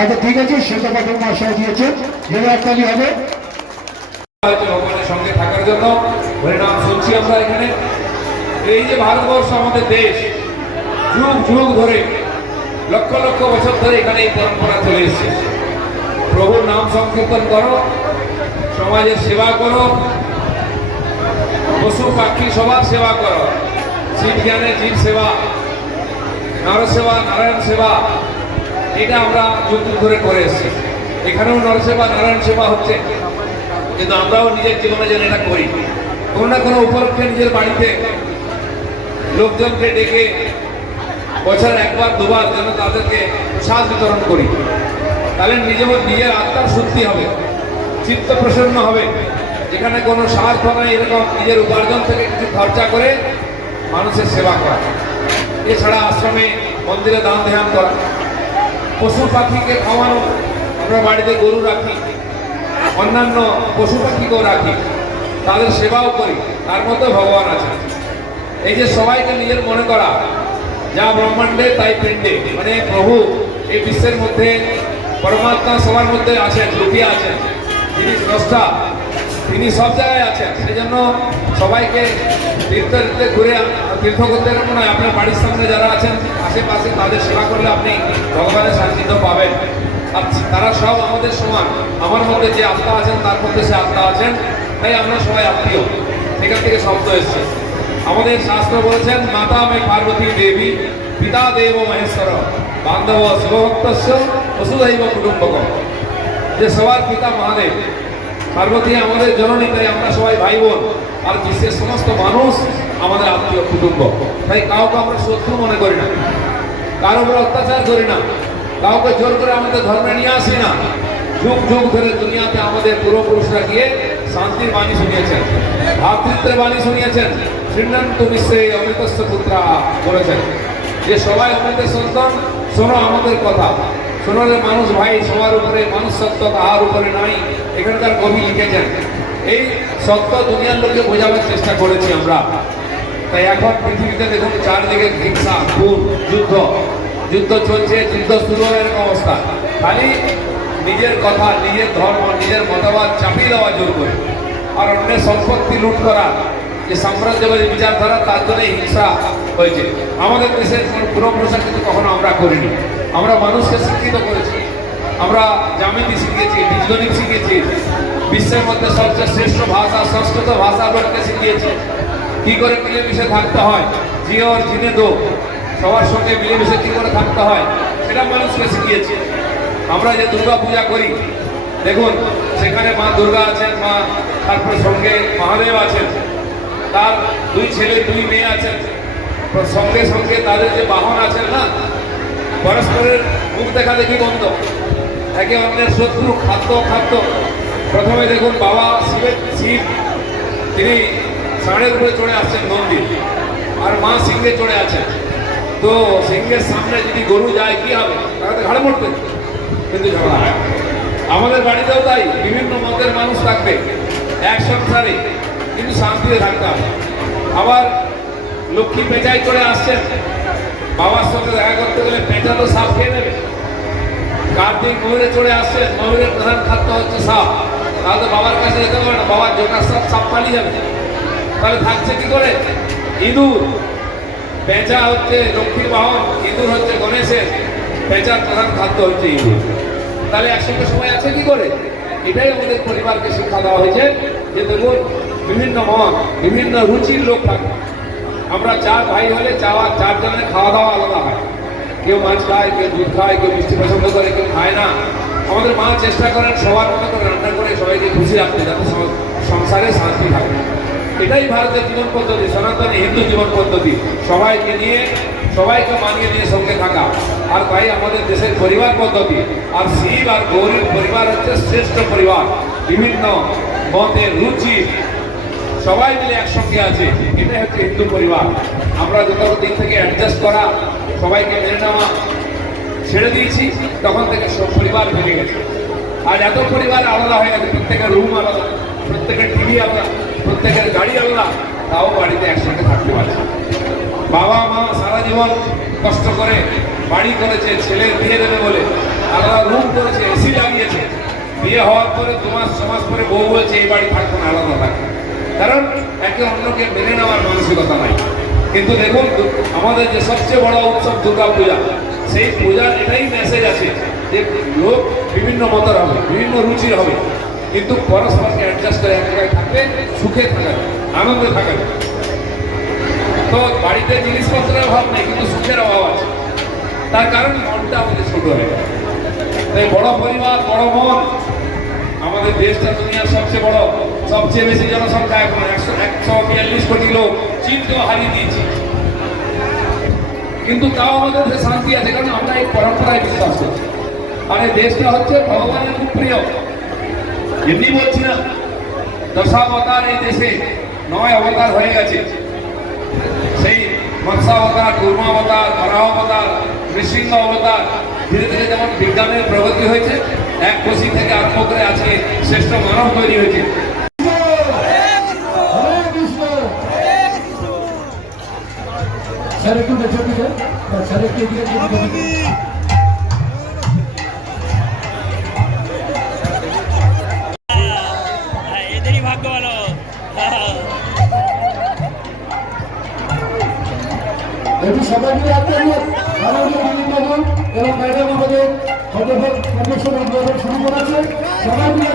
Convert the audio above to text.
আচ্ছা ঠিক আছে, শ্বেতপাঠক মহাশয় দিয়েছেন, যেন একটালি হবে ভগবানের সঙ্গে থাকার জন্য হরিনাম শুনছি আমরা এখানে। এই যে ভারতবর্ষ আমাদের দেশ, যুগ যুগ ধরে লক্ষ লক্ষ বছর ধরে এখানে এই পরম্পরা চলে এসেছে। প্রভুর নাম সংকীর্তন করো, সমাজের সেবা করো, পশু পাখি সবার সেবা করো, জীব জ্ঞানের জীব সেবা, নর সেবা, নারায়ণ সেবা, এটা আমরা যুগ যুগ ধরে করে এসেছি। এখানেও নরসেবা নারায়ণ সেবা হচ্ছে, কিন্তু আমরাও নিজের জীবনে যেন এটা করি। কোনো না কোনো উপলক্ষে নিজের বাড়িতে লোকজনকে ডেকে বছর একবার দুবার যেন তাদেরকে প্রসাদ বিতরণ করি। তাহলে নিজের আত্মার শুদ্ধি হবে, চিত্ত প্রসন্ন হবে। যেখানে কোনো স্বার্থ নেই, এরকম নিজের উপার্জন থেকে কিছু খরচা করে মানুষের সেবা করা। এছাড়া আশ্রমে মন্দিরে দান ধ্যান করা, পশু পাখিকে খাওয়ানো। আমরা বাড়িতে গরু রাখি, অন্যান্য পশু পাখিকেও রাখি, তাদের সেবাও করি। তার মধ্যে ভগবান আছে। এই যে সবাইকে নিজের মনে করা, যা ব্রহ্মাণ্ডে তাই পিণ্ডে, মানে প্রভু এই বিশ্বের মধ্যে, পরমাত্মা সবার মধ্যে আছেন, লুকিয়ে আছেন। যিনি স্রষ্টা, তিনি সব জায়গায় আছেন। সেই জন্য সবাইকে তীর্থে ঘুরে তীর্থ করতে এরকম নয়, আপনার বাড়ির সামনে যারা আছেন আশেপাশে তাদের সেবা করলে আপনি ভগবানের সান্নিধ্য পাবেন। আর তারা সব আমাদের সমান। আমার মধ্যে যে আত্মা আছেন তার মধ্যে সে আত্মা আছেন, তাই আমরা সবাই আত্মীয়। সেখান থেকে শব্দ এসছে। আমাদের শাস্ত্র বলেছেন, মাতা মে পার্বতী দেবী, পিতা দেব মহেশ্বর, বান্ধব শিবভক্তস্য বসুধৈব কুটুম্বকম। যে সবার পিতা মহাদেব, পার্বতী আমাদের জননী, তাই আমরা সবাই ভাই বোন। আর বিশ্বের সমস্ত মানুষ আমাদের আত্মীয় কুটুম্ব। তাই কাউকে আমরা শত্রু মনে করি না, কারো উপর অত্যাচার করি না, কাউকে জোর করে আমাদের ধর্মে নিয়ে আসি না। যুগ যুগ ধরে দুনিয়াতে আমাদের পূর্বপুরুষরা গিয়ে শান্তির বাণী শুনিয়েছেন, ভ্রাতৃত্বের বাণী শুনিয়েছেন। শ্রীনন্ত বিশ্বে অমৃতস্য পুত্রা বলেছেন যে সবাই অমৃতের সন্তান, শোনো আমাদের কথা। শোনালে মানুষ ভাই, সবার উপরে মানুষ সত্য, কাহার উপরে নাই। এখানকার কবি লিখেছেন। এই সত্য দুনিয়ার লোককে বোঝাবার চেষ্টা করেছি আমরা। তাই এখন পৃথিবীতে দেখুন চারদিকে হিংসা, খুন, যুদ্ধ যুদ্ধ চলছে, যুদ্ধ শুরু হওয়ার এরকম অবস্থা। খালি নিজের কথা, নিজের ধর্ম, নিজের মতবাদ চাপিয়ে দেওয়া জোর করে, আর অন্যের সম্পত্তি লুট করা, যে সাম্রাজ্যবাদী বিচারধারা, তার জন্য হিংসা হয়েছে। আমাদের দেশের কোনো পূর্বপুরুষরা কিন্তু কখনো আমরা করিনি। আমরা মানুষকে শিক্ষিত করেছি, আমরা জ্যামিতি শিখিয়েছি, বীজগণিত শিখিয়েছি, বিশ্বের মধ্যে সবচেয়ে শ্রেষ্ঠ ভাষা সংস্কৃত ভাষা বলতে শিখিয়েছি। কি করে মিলেমিশে থাকতে হয়, জিও আর জিনে দো, সবার সঙ্গে মিলেমিশে কি করে থাকতে হয় সেটা মানুষকে শিখিয়েছি। আমরা যে দুর্গা পূজা করি, দেখুন সেখানে মা দুর্গা আছেন, মা তারপরে সঙ্গে মহাদেব আছেন, তার দুই ছেলে দুই মেয়ে আছেন, সঙ্গে সঙ্গে তাদের যে বাহন আছেন না, পরস্পরের মুখ দেখা দেখি বন্ধ, একে অন্যের শত্রু, খাদ্য। প্রথমে দেখুন বাবা শিব, তিনি ষাঁড়ের উপরে চড়ে আসছেন মন্দির, আর মা সিংহে চড়ে আছেন। তো সিংহের সামনে যদি গরু যায় কি হবে, তাকে ঘাড়ে মরতে, কিন্তু ঝগড়া হয়। আমাদের বাড়িতেও তাই, বিভিন্ন মতের মানুষ থাকবে এক সংসারে, কিন্তু শান্তিতে থাকতে হবে। আবার লক্ষ্মী পেঁচাই করে আসছেন, বাবার সঙ্গে দেখা করতে গেলে পেঁচা তো সাপ খেয়ে নেবে। কার্তিক ময়ূরে চড়ে আসছেন, ময়ূরের প্রধান খাদ্য হচ্ছে সাপ, তাহলে বাবার কাছে যেতে পারবে না, বাবার জোটার সাপ পালিয়ে যাবে। তাহলে থাকছে কি করে? ইঁদুর। পেঁচা হচ্ছে লক্ষ্মীর বাহন, ইঁদুর হচ্ছে গণেশের, পেঁচার প্রধান খাদ্য হচ্ছে ইঁদুর। তাহলে একসঙ্গে সময় আছে কি করে? এটাই আমাদের পরিবারকে শিক্ষা দেওয়া হয়েছে যে দেখুন বিভিন্ন মত, বিভিন্ন রুচির লোক থাকে। আমরা চার ভাই হলে চারজনের খাওয়া দাওয়া আলাদা হয়। কেউ মাছ খায়, কেউ দুধ খায়, কেউ মিষ্টি পছন্দ করে, কেউ খায় না। আমাদের মা চেষ্টা করেন সবার মতো করে রান্না করে সবাইকে খুশি রাখতে, যাতে সংসারে শান্তি থাকে। এটাই ভারতের জীবন পদ্ধতি, সনাতনী হিন্দু জীবন পদ্ধতি, সবাইকে নিয়ে সবাইকে মানিয়ে নিয়ে সঙ্গে থাকা। আর তাই আমাদের দেশের পরিবার পদ্ধতি। আর শিব আর গৌরীর পরিবার হচ্ছে শ্রেষ্ঠ পরিবার, বিভিন্ন মতের রুচি সবাই মিলে একসঙ্গে আছে, এটাই হচ্ছে হিন্দু পরিবার। আমরা যত দিক থেকে অ্যাডজাস্ট করা, সবাইকে মেনে নেওয়া ছেড়ে দিয়েছি, তখন থেকে সব পরিবার ভেঙে গেছে। আর এত পরিবার আলাদা হয়ে গেছে, প্রত্যেকের রুম আলাদা, প্রত্যেকের টিভি আলাদা, প্রত্যেকের গাড়ি আলাদা, তাও বাড়িতে একসঙ্গে থাকতে পারছে। বাবা মা সারা জীবন কষ্ট করে বাড়ি করেছে, ছেলের বিয়ে দেবে বলে আলাদা রুম করেছে, এসি লাগিয়েছে। বিয়ে হওয়ার পরে 2 মাস 6 মাস পরে বউ বলছে এই বাড়ি থাকবে না, আলাদা থাকবে, কারণ একে অন্যকে মেনে নেওয়ার মানসিকতা নাই। কিন্তু দেখুন, আমাদের যে সবচেয়ে বড় উৎসব দুর্গা পূজা, সেই পূজার এটাই মেসেজ আছে যে লোক বিভিন্ন মতের হবে, বিভিন্ন রুচির হবে, কিন্তু পরস্পরকে অ্যাডজাস্ট করে এক জায়গায় থাকবে, সুখে থাকবে, আনন্দে থাকবে। তো বাড়িতে জিনিসপত্রের অভাব নেই, কিন্তু সুখের অভাব আছে। তার কারণ মনটা আমাদের ছোট হয়ে গেছে। তাই বড় পরিবার, বড় মন। আমাদের দেশটা দুনিয়ার সবচেয়ে বড়, সবচেয়ে বেশি জনসংখ্যা, এখন 142 কোটি লোক, চীনকেও হারিয়ে দিয়েছি। কিন্তু তাও আমাদের দেশে শান্তি আছে, কারণ আমরা এই পরম্পরায় বিশ্বাস করছি। আর এই দেশটা হচ্ছে ভগবানের খুব প্রিয়। এমনি বলছি না, দশাবতার এই দেশে 9 অবতার হয়ে গেছে। সেই মৎস্যাবতার, কুর্মাবতার, বরাহাবতার, নৃসিংহ অবতার। ধীরে ধীরে যেমন বিজ্ঞানের প্রগতি হয়েছে, এক কোষি থেকে আরম্ভ করে আজকে শ্রেষ্ঠ মানব তৈরি হয়েছে। স্যার একটু দেখে দিলেন, স্যার একটু এদেরই ভাগ্য ভালো। একটু সবাই মিলে আপনি এবং ম্যাডাম আমাদের শুরু করেছে, সবাই মিলে